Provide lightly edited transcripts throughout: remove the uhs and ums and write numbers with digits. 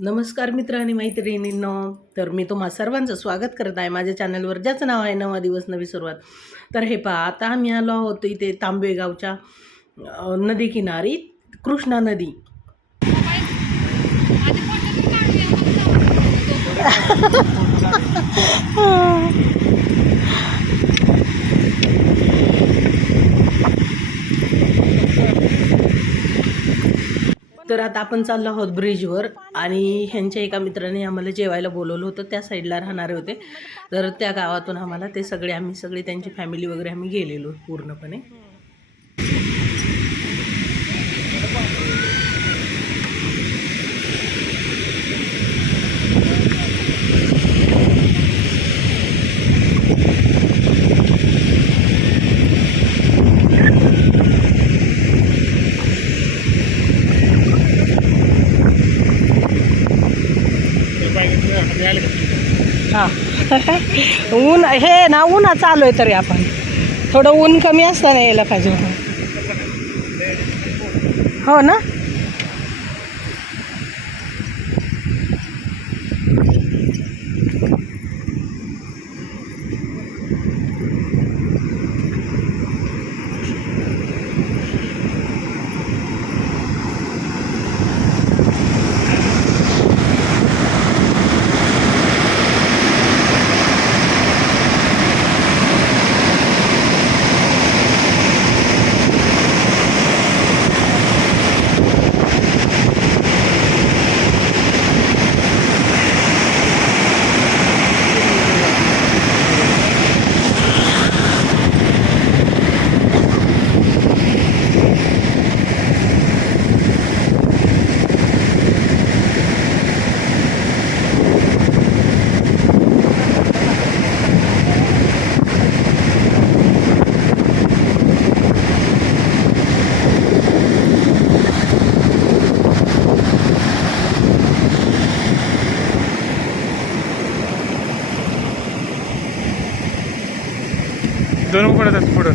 नमस्कार मित्र आणि मैत्रिणींनो. तर मी तुम्हा सर्वांचं स्वागत करत आहे माझ्या चॅनलवर, ज्याचं नाव आहे नवा दिवस नवी सुरुवात. तर हे पहा, आता आम्ही आलो आहोत इथे तांबे गावच्या नदीकिनारी, कृष्णा नदी. तर आता आपण चाललो आहोत ब्रिजवर आणि ह्यांच्या एका मित्राने आम्हाला जेवायला बोलवलं होतं. त्या साईडला राहणारे होते, तर त्या गावातून आम्हाला ते सगळे आम्ही सगळे त्यांची फॅमिली वगैरे आम्ही गेलेलो पूर्णपणे. हां ऊन हे ना, ऊन चालू आहे तरी आपण थोडं ऊन कमी असताना यायला पाहिजे. हो ना. दोन पडत पुढं.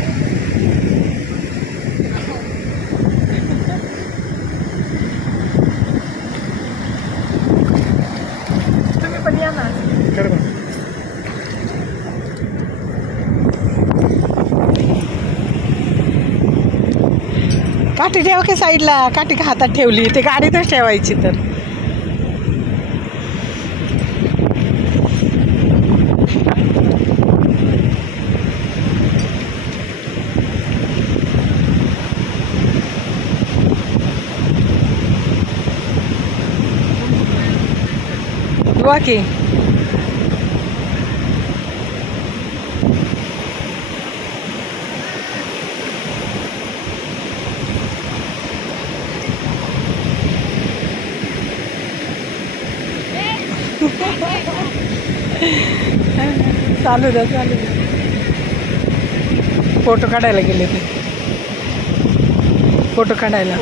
तुम्ही पण या ना. काठी ठेवा की साईडला, काठी का हातात ठेवली ते गाडीतच ठेवायची. तर वा की चालू द्या चालू द्या. फोटो काढायला गेले ते, फोटो काढायला.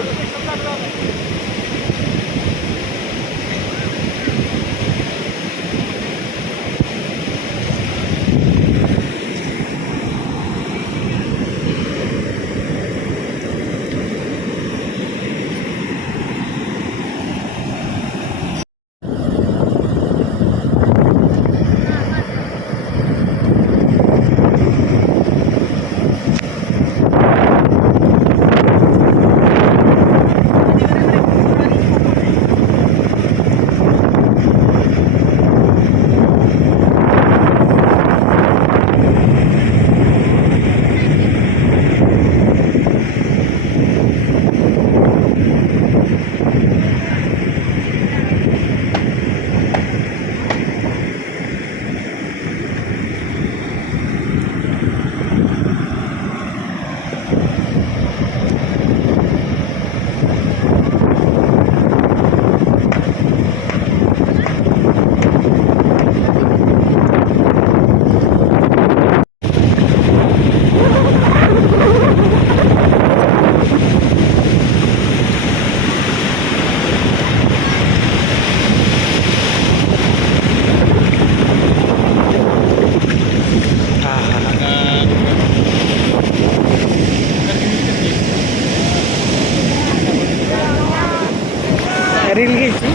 रील घ्यायची.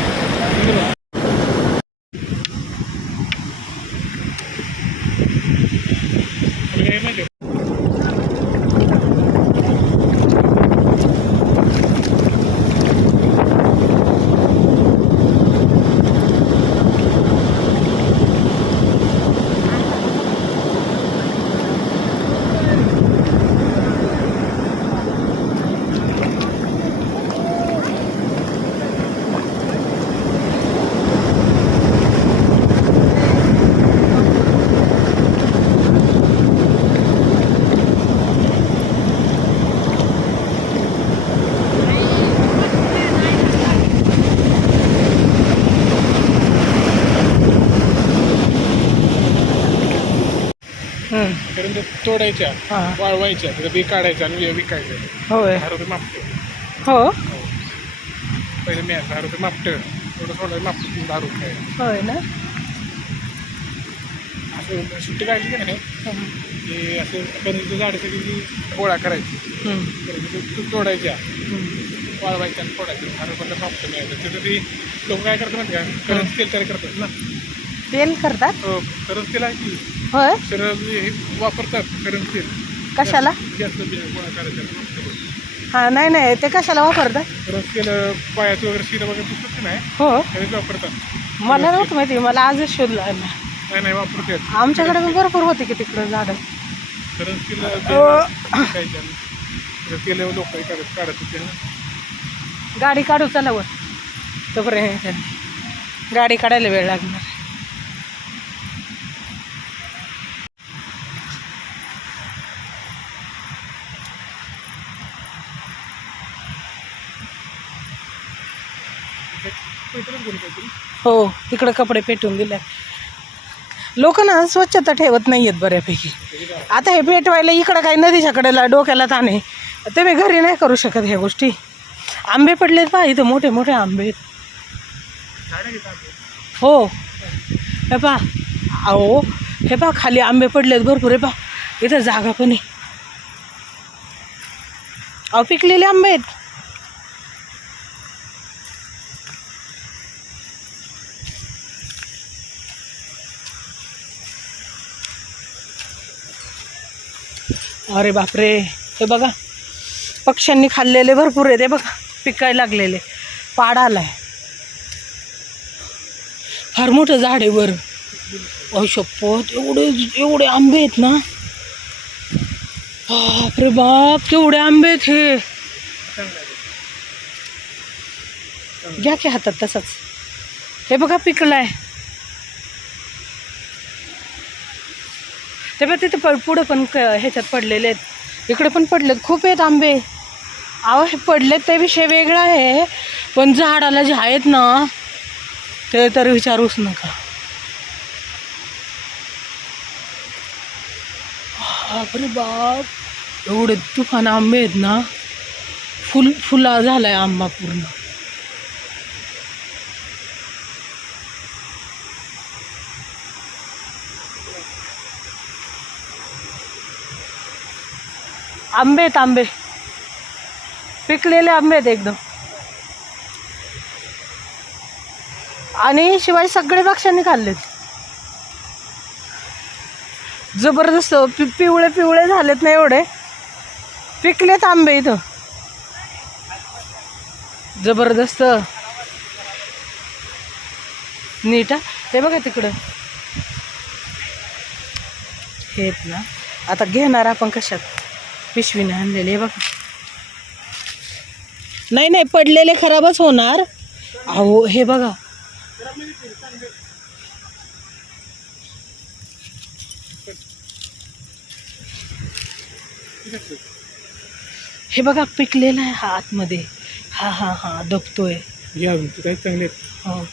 कारण तोडायच्या, हां. वाळवायच्या, त्याचं बी काढायचं आणि विकायचं. होय. 10 रुपये मापटं. हो पहिले मी 10 रुपये मापटं, थोडं थोडं मापटं 10 रुपये. होय ना. असं सुट्टी काढली का नाही की असं कणीचं झाडासाठी गोळा करायची, तोडायच्या, वाळवायच्या आणि फोडायच्या. 10 रुपयाला मापटं मिळायचं. तिथं ती लोक काय करतात माहिती का, करंज तेल तयार करतात ना. तेल करतात. हो, करंज तेल आहे की होय. शरीरात हे वापरतात. करंज तेल कशाला. जास्त गोळा करायचं. हा नाही नाही ते कशाला वापरतात. करंज तेल पायाचं वगैरे शिरा वगैरे पुसतात की नाही, हो त्यावेळेस वापरतात. मला नव्हतं माहिती, मला आजच शोधलं. नाही नाही वापरतात. आमच्याकडे पण भरपूर होते की तिकडं झाडं. करंज तेल खायच्या तेल लोक काढत होते ना. गाडी काढू चला वर तोपर्यंत. गाडी काढायला वेळ लागणार. हो तिकडं कपडे पेटवून दिले. लोक ना स्वच्छता ठेवत नाही आहेत बऱ्यापैकी. आता हे पेटवायला इकडं काही नदीच्या कडेला डोक्याला ताण आहे. तुम्ही घरी नाही करू शकत ह्या गोष्टी. आंबे पडलेत पहा इथं, मोठे मोठे आंबे आहेत. हो हे पहा. अहो हे पहा खाली आंबे पडलेत भरपूर. हे पहा इथं जागा पण आहे. अहो पिकलेले आंबे आहेत. अरे बापरे. हे बघा पक्ष्यांनी खाल्लेले भरपूर आहे. ते बघा पिकायला लागलेले. पाड आलाय. फार मोठं झाड आहे वर. अहो शपथ एवढे एवढे आंबे आहेत ना. बापरे बाप केवढे आंबे आहेत हे. घ्या की हातात तसंच. हे बघा पिकलाय. ते बघा तिथे पुढं पण ह्याच्यात पडलेले आहेत. इकडे पण पडलेत. खूप आहेत आंबे. अहो हे पडलेत ते विषय वेगळा आहे, पण झाडाला जे आहेत ना ते तर विचारूच नका. बापरे बाप एवढे तुफान आंबे आहेत ना. फुला झालाय आंबा पूर्ण. आंबे आहेत आंबे. पिकलेले आंबे आहेत एकदम. आणि शिवाय सगळे पक्ष्यांनी खाल्लेत. जबरदस्त पिवळे पिवळे झालेत ना एवढे. पिकलेत आंबे इथं जबरदस्त. नीट ते बघा तिकडं हे ना. आता घेणार आपण कशात, पिशवीने आणलेले. बघा नाही नाही पडलेले खराबच होणार. अहो हे बघा हे बघा पिकलेला आहे हा आतमध्ये. हा हा हा दबतोय. या काही चांगले. हो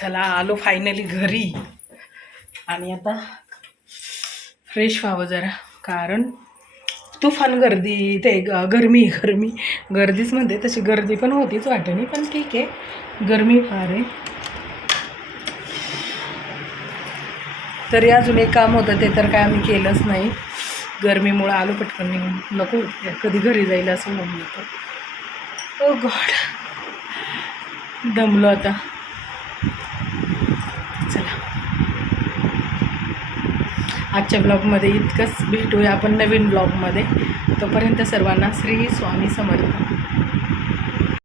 चला आलो फायनली घरी. आणि आता फ्रेश व्हावं जरा, कारण तुफान गर्दी. ते गरमी गर्दीच म्हणते. तशी गर्दी पण होतीच वाटेनी, पण ठीक आहे गरमी फार आहे. तरी अजून एक काम होतं ते तर काय आम्ही केलंच नाही. गरमीमुळं आलो पटकन निघून. नको कधी घरी जाईल असं म्हणून होतं. ओ गॉड, दमलो आता. चला, आजच्या ब्लॉगमध्ये इतकंच. भेटूया आपण नवीन ब्लॉगमध्ये. तोपर्यंत सर्वांना श्री स्वामी समर्थ.